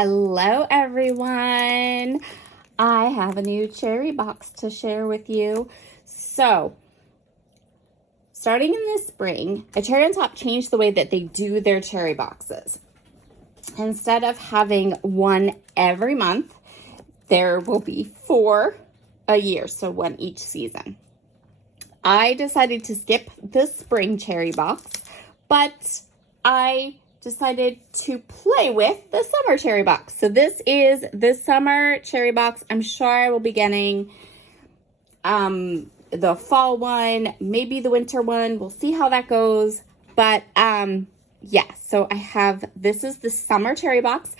Hello everyone. I have a new cherry box to share with you. So, starting in the spring, a Cherry on Top changed the way that they do their cherry boxes. Instead of having one every month, there will be 4 a year, so one each season. I decided to skip the spring cherry box, but I decided to play with the summer cherry box. So this is the summer cherry box. I'm sure I will be getting the fall one, maybe the winter one. We'll see how that goes. But yeah, so I have, this is the summer cherry box.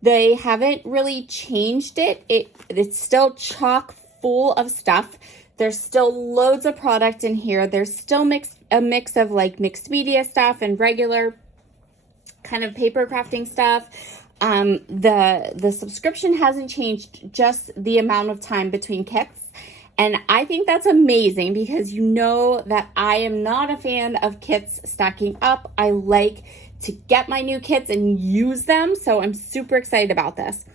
They haven't really changed it. It's still chock full of stuff. There's still loads of product in here. There's still a mix of like mixed media stuff and regular kind of paper crafting stuff. The subscription hasn't changed, just the amount of time between kits. And I think that's amazing because you know that I am not a fan of kits stacking up. I like to get my new kits and use them. So I'm super excited about this.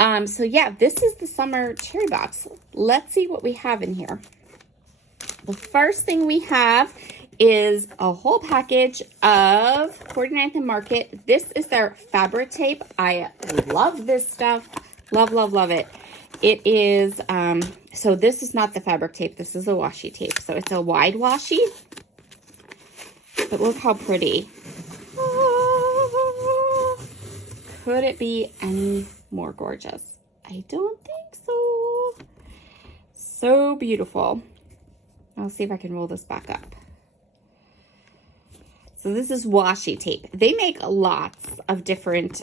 So yeah, this is the summer cherry box. Let's see what we have in here. The first thing we have is a whole package of 49th and Market. This is their fabric tape. I love this stuff. Love, love, love it. It is, so this is not the fabric tape. This is a washi tape. So it's a wide washi. But look how pretty. Could it be any more gorgeous? I don't think so. So beautiful. I'll see if I can roll this back up. So this is washi tape. They make lots of different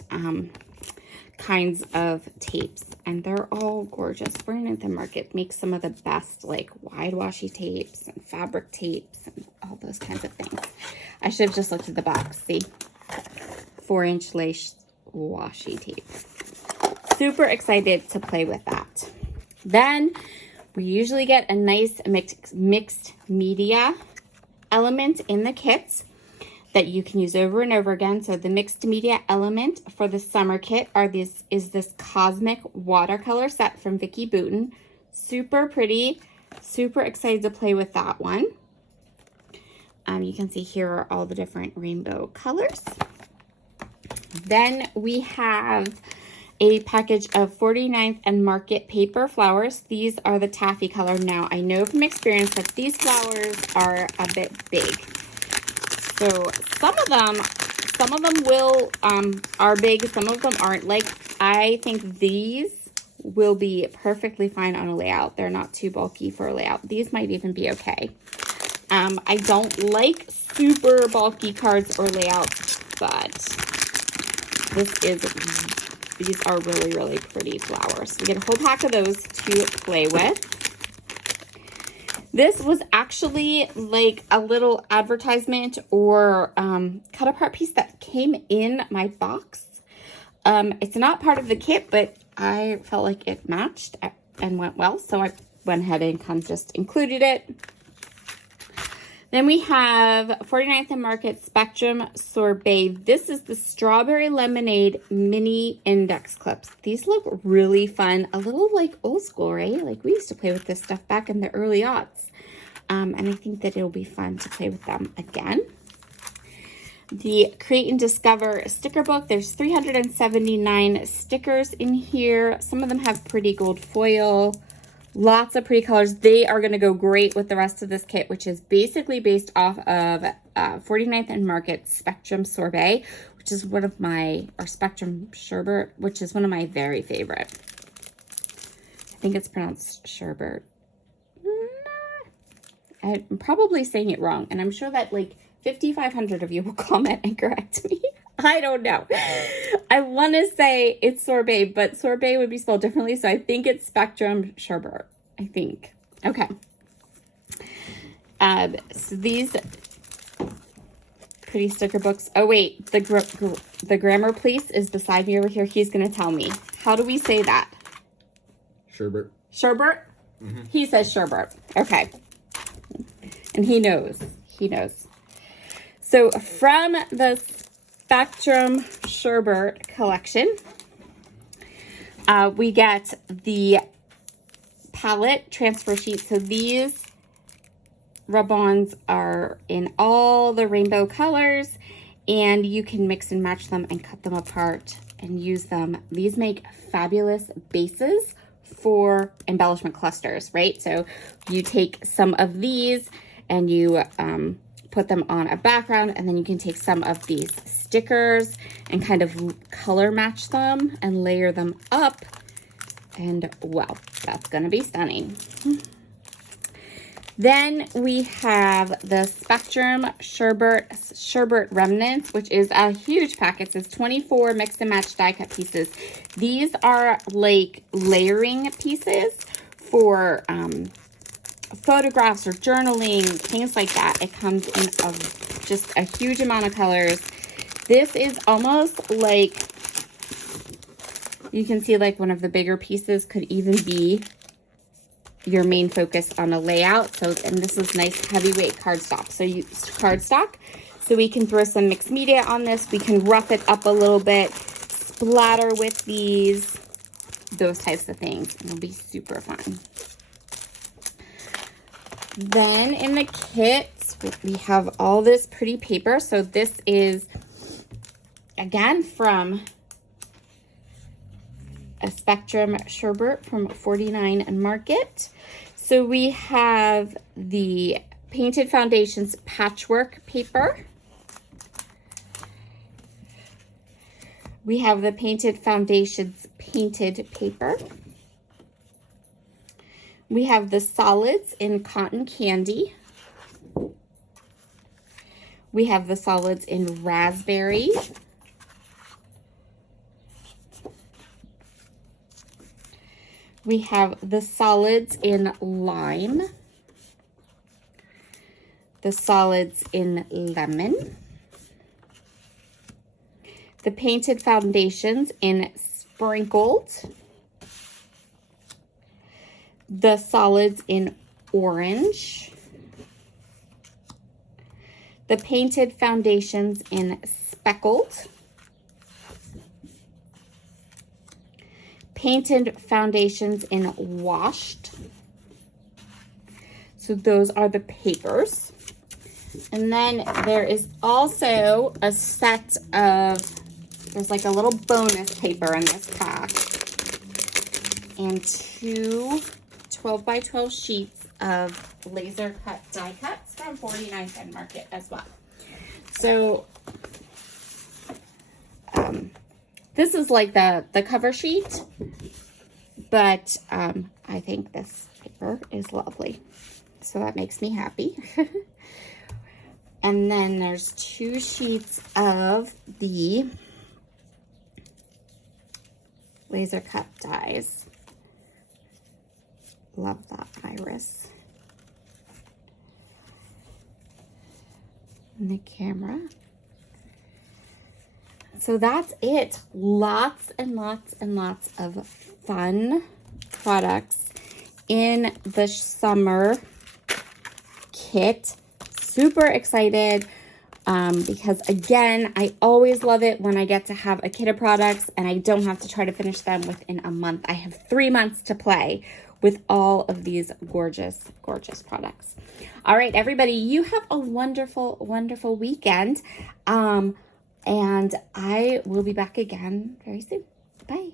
kinds of tapes, and they're all gorgeous. 49th and Market makes some of the best like wide washi tapes and fabric tapes and all those kinds of things. I should have just looked at the box. See, 4-inch lace washi tape. Super excited to play with that. Then we usually get a nice mixed media element in the kits that you can use over and over again. So the mixed media element for the summer kit is this cosmic watercolor set from Vicki Boutin. Super pretty, super excited to play with that one. You can see here are all the different rainbow colors. Then we have a package of 49th and Market paper flowers. These are the taffy color. Now, I know from experience that these flowers are a bit big. So some of them will are big, some of them aren't. Like, I think these will be perfectly fine on a layout. They're not too bulky for a layout. These might even be okay. I don't like super bulky cards or layouts, but these are really, really pretty flowers. We get a whole pack of those to play with. This was actually like a little advertisement or cut apart piece that came in my box. It's not part of the kit, but I felt like it matched and went well, so I went ahead and kind of just included it. Then we have 49th and Market Spectrum Sorbet. This is the Strawberry Lemonade Mini Index Clips. These look really fun. A little like old school, right? Like we used to play with this stuff back in the early aughts. And I think that it'll be fun to play with them again. The Create and Discover sticker book. There's 379 stickers in here. Some of them have pretty gold foil. Lots of pretty colors. They are going to go great with the rest of this kit, which is basically based off of 49th and Market Spectrum Sorbet, which is one of my, or Spectrum Sherbet, which is one of my very favorite. I think it's pronounced Sherbet. I'm probably saying it wrong, and I'm sure that like 5,500 of you will comment and correct me. I don't know. I want to say it's sorbet, but sorbet would be spelled differently, so I think it's Spectrum Sherbet. I think. Okay. So these pretty sticker books. Oh wait, the grammar police is beside me over here. He's gonna tell me. How do we say that? Sherbet. Sherbet? Mm-hmm. He says sherbet. Okay. And he knows. He knows. So from the Spectrum Sherbet collection, We get the palette transfer sheet. So these rub-ons are in all the rainbow colors, and you can mix and match them and cut them apart and use them. These make fabulous bases for embellishment clusters, right? So you take some of these and you put them on a background, and then you can take some of these stickers and kind of color match them and layer them up, and wow, that's gonna be stunning. Then we have the Spectrum Sherbet Remnants, which is a huge packet. It says 24 mix and match die cut pieces. These are like layering pieces for photographs or journaling, things like that. It comes in just a huge amount of colors. This is almost like, you can see like one of the bigger pieces could even be your main focus on a layout. So, and this is nice heavyweight cardstock. So we can throw some mixed media on this. We can rough it up a little bit, splatter with these, those types of things. It'll be super fun. Then in the kit, we have all this pretty paper. So this is, again, from a Spectrum Sherbet from 49 and Market. So we have the Painted Foundations patchwork paper. We have the Painted Foundations painted paper. We have the solids in cotton candy. We have the solids in raspberry. We have the solids in lime, the solids in lemon, the Painted Foundations in sprinkled, the solids in orange, the Painted Foundations in speckled, Painted Foundations in washed. So those are the papers. And then there is also a set of, there's like a little bonus paper in this pack, and two 12 by 12 sheets of laser cut die cuts from 49 Cent Market as well. So this is like the cover sheet, but I think this paper is lovely. So that makes me happy. And then there's two sheets of the laser cut dies. Love that iris. And the camera. So that's it. Lots and lots and lots of fun products in the summer kit. Super excited because, again, I always love it when I get to have a kit of products and I don't have to try to finish them within a month. I have 3 months to play with all of these gorgeous, gorgeous products. All right, everybody, you have a wonderful, wonderful weekend. And I will be back again very soon. Bye.